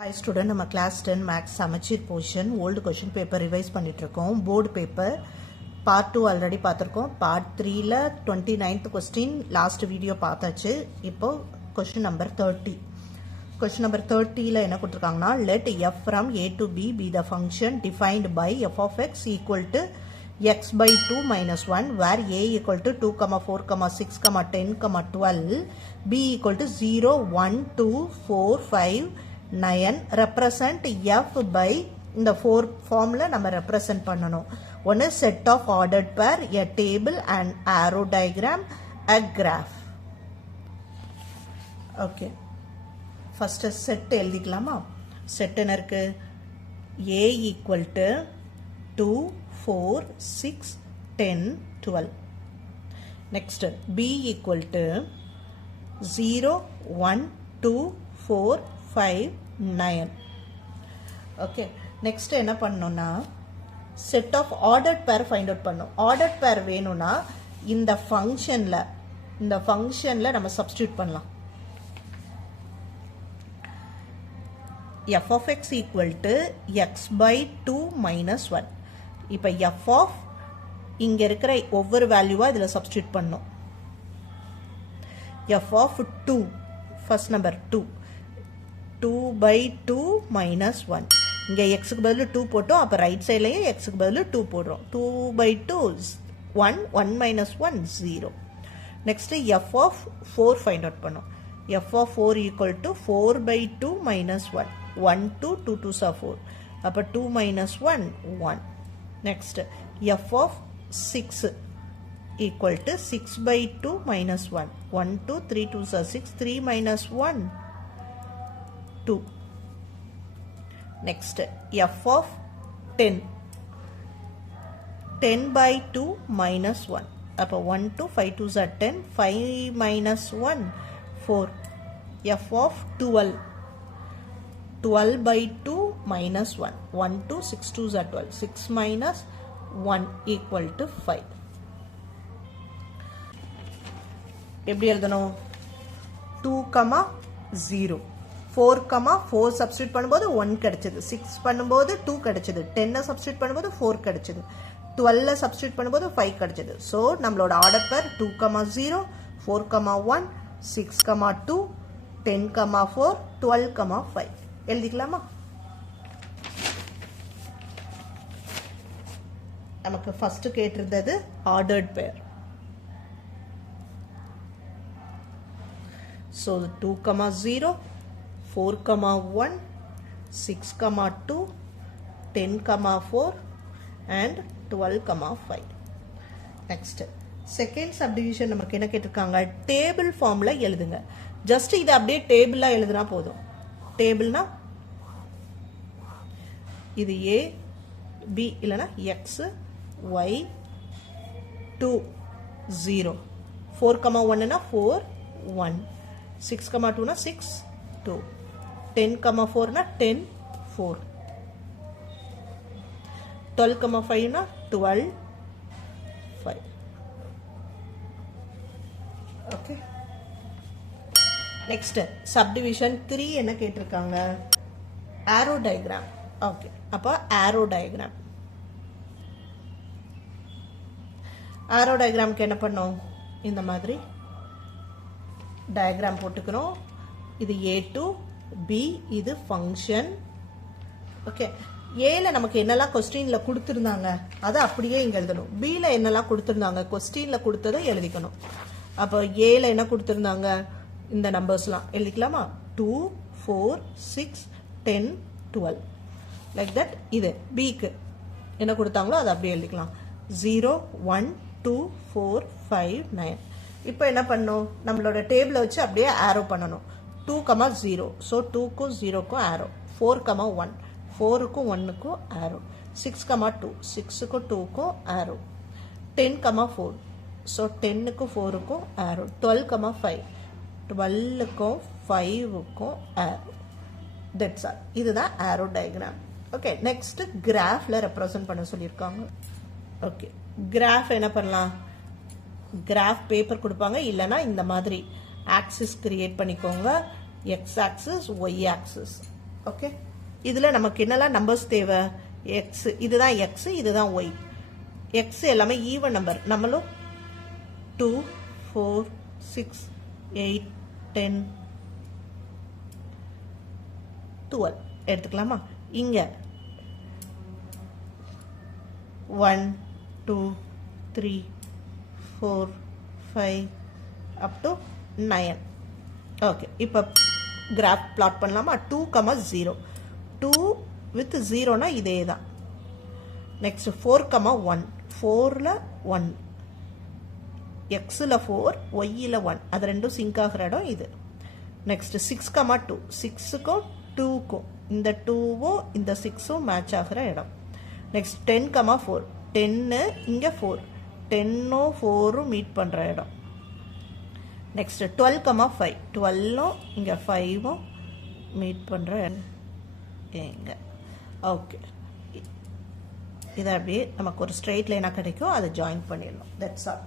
Hi student, நம்ம class 10 maths Samacheer portion old question paper revise பண்ணிட்டு இருக்கோம். board paper part 2 already பார்த்திருக்கோம். part 3 ல 29th question last video பார்த்தாச்சு. இப்போ question number 30. question number 30 ல என்ன கொடுத்திருக்காங்கன்னா let f from a to b be the function defined by f of x equal to x by 2 minus 1 where a equal to 2, 4, 6, 10, 12 b equal to 0, 1, 2, 4, 5 9 represent f by இந்த 4 formula நம்ம represent பண்ணணும். One is set of ordered pair, a table, an arrow diagram, a graph. Okay. First set எழுதிக்கலாமா? Set என்ன இருக்கு? A equal to 2, 4, 6, 10, 12. Next B equal to 0, 1, 2, 4, 5, 9. Okay. Next என்ன பண்ணணும்னா set of ordered pair find out பண்ணணும். ordered pair வேணும்னா இந்த ஃபங்க்ஷன்ல நம்ம substitute பண்ணலாம். f of x equal to x by 2 minus 1. இப்போ f of இங்க இருக்கிற ஒவ்வொரு வேல்யூவா இதுல substitute பண்ணணும். f of 2 first number 2 by 2 minus 1. இங்க x க்கு பதிலு 2 போட்டோம். அப்ப ரைட் சைடுலயும் x க்கு பதிலு 2 போடுறோம். 2 by 2 1, 1 minus 1 0. Next f of 4 find out பண்ணோம். f of 4 equal to 4 by 2 minus 1. 1, 2, 2 2s are 4. அப்ப 2 minus 1, 1. Next f of 6 equal to 6 by 2 minus 1. 1, 2, 3 2s are 6. 3 minus 1, 2. Next f of 10 by 2 minus 1. அப்போ 1 2 5 2s are 10. 5 minus 1 4. f of 12 by 2 minus 1. 1 2 6 2s are 12. 6 minus 1 equal to 5. எப்படி எழுதணும்? 2, 0. 4, 4 substitute பண்ணும்போது 1 கிடைச்சது. 6 பண்ணும்போது 2 கிடைச்சது. 10 substitute பண்ணும்போது 4 கிடைச்சது. 12 substitute பண்ணும்போது 5 கிடைச்சது. So நம்மளோட order pair 2, 0, 4, 1, 6, 2, 10, 4, 12, 5. எழுதிக்கலாமா? நமக்கு first கேட்டிருந்தது ordered pair. So 2, 0, 4, 1, 6, 2, 10, 4 and 12, 5. Next second subdivision நமக்கு என்ன கேட்டிருக்காங்க? டேபிள் ஃபார்ம்ல எழுதுங்க. ஜஸ்ட் இதை அப்படியே டேபிளா எழுதுனா போதும். டேபிள்னா இது a b இல்லனா x y 2 0 4, 1 னா 4 1 6, 2 னா 6 2 10, 4 னா 10 4 12, 5 னா 12 5. Okay. Next subdivision 3 என்ன கேட்டிருக்காங்க? arrow diagram. Okay. அப்ப arrow diagram. arrow diagramக்கு என்ன பண்ணோம்? இந்த மாதிரி diagram போட்டுக்கிறோம். இது a2 b இது ஃபங்க்ஷன். ஓகே. ஏல நமக்கு என்னெல்லாம் क्वेश्चनல கொடுத்திருந்தாங்க அத அப்படியே இங்க எழுதணும். b ல என்னெல்லாம் கொடுத்திருந்தாங்க क्वेश्चनல கொடுத்ததை எழுதிக்கணும். அப்ப a ல என்ன கொடுத்திருந்தாங்க? இந்த நம்பர்ஸ்லாம் எழுதிக்கலாமா? 2 4 6 10 12 லைக் தட். இது b க்கு என்ன கொடுத்தாங்களோ அதை அப்படியே எழுதிக்கலாம். 0 1 2 4 5 9. இப்போ என்ன பண்ணோம்? நம்மளோட டேபிளை வச்சு அப்படியே ஆரோ பண்ணணும். 2, 0. ஸோ 2க்கும் 0க்கும் ஆரோ. 4, 1. 4க்கும் 1க்கும் ஆரோ. 6, 2. 6க்கும் 2க்கும் ஆரோ. 10, 4. ஸோ 10க்கும் 4க்கும் ஆரோ. 12, 5. 12க்கும் 5க்கும் ஆரோ. That's all. இதுதான் ஆரோ டயக்ராம். ஓகே. நெக்ஸ்ட் கிராஃப்ல ரெப்ரசன்ட் பண்ண சொல்லியிருக்காங்க. ஓகே. கிராஃப் என்ன பண்ணலாம்? கிராஃப் பேப்பர் கொடுப்பாங்க. இல்லைன்னா இந்த மாதிரி ஆக்சிஸ் கிரியேட் பண்ணிக்கோங்க. x axis y axis okay, இதில் நமக்கு என்னெல்லாம் நம்பர்ஸ் தேவை? எக்ஸ், இதுதான் எக்ஸ், இதுதான் ஒய். எக்ஸ் எல்லாமே ஈவன் நம்பர். நம்மளும் 2 4 6 8 10 12 எடுத்துக்கலாமா? இங்க 1 2 3 4 5 அப் டு 9. ஓகே, இப்போ கிராஃப் பிளாட் பண்ணலாமா? 2, 0. 2 வித் 0னா இதே தான். நெக்ஸ்ட் 4, 1. 4ல 1, எக்ஸில் 4, ஒய்யில் 1, அது ரெண்டும் சிங்க் ஆகிற இடம் இது. நெக்ஸ்ட் 6, 2. 6க்கும் 2க்கும் இந்த 2வும் இந்த 6ம் மேட்ச் ஆகிற இடம். நெக்ஸ்ட் 10, 4. 10 இங்கே 4, 10ம் 4ம் மீட் பண்ணுற இடம். நெக்ஸ்ட் 12, 5. 12ம் இங்கே 5ம் மீட் பண்ணுற இங்கே. ஓகே, இதை அப்படியே நமக்கு ஒரு ஸ்ட்ரெயிட் லைனாக கிடைக்கும், அதை ஜாயின் பண்ணிடணும். That's all.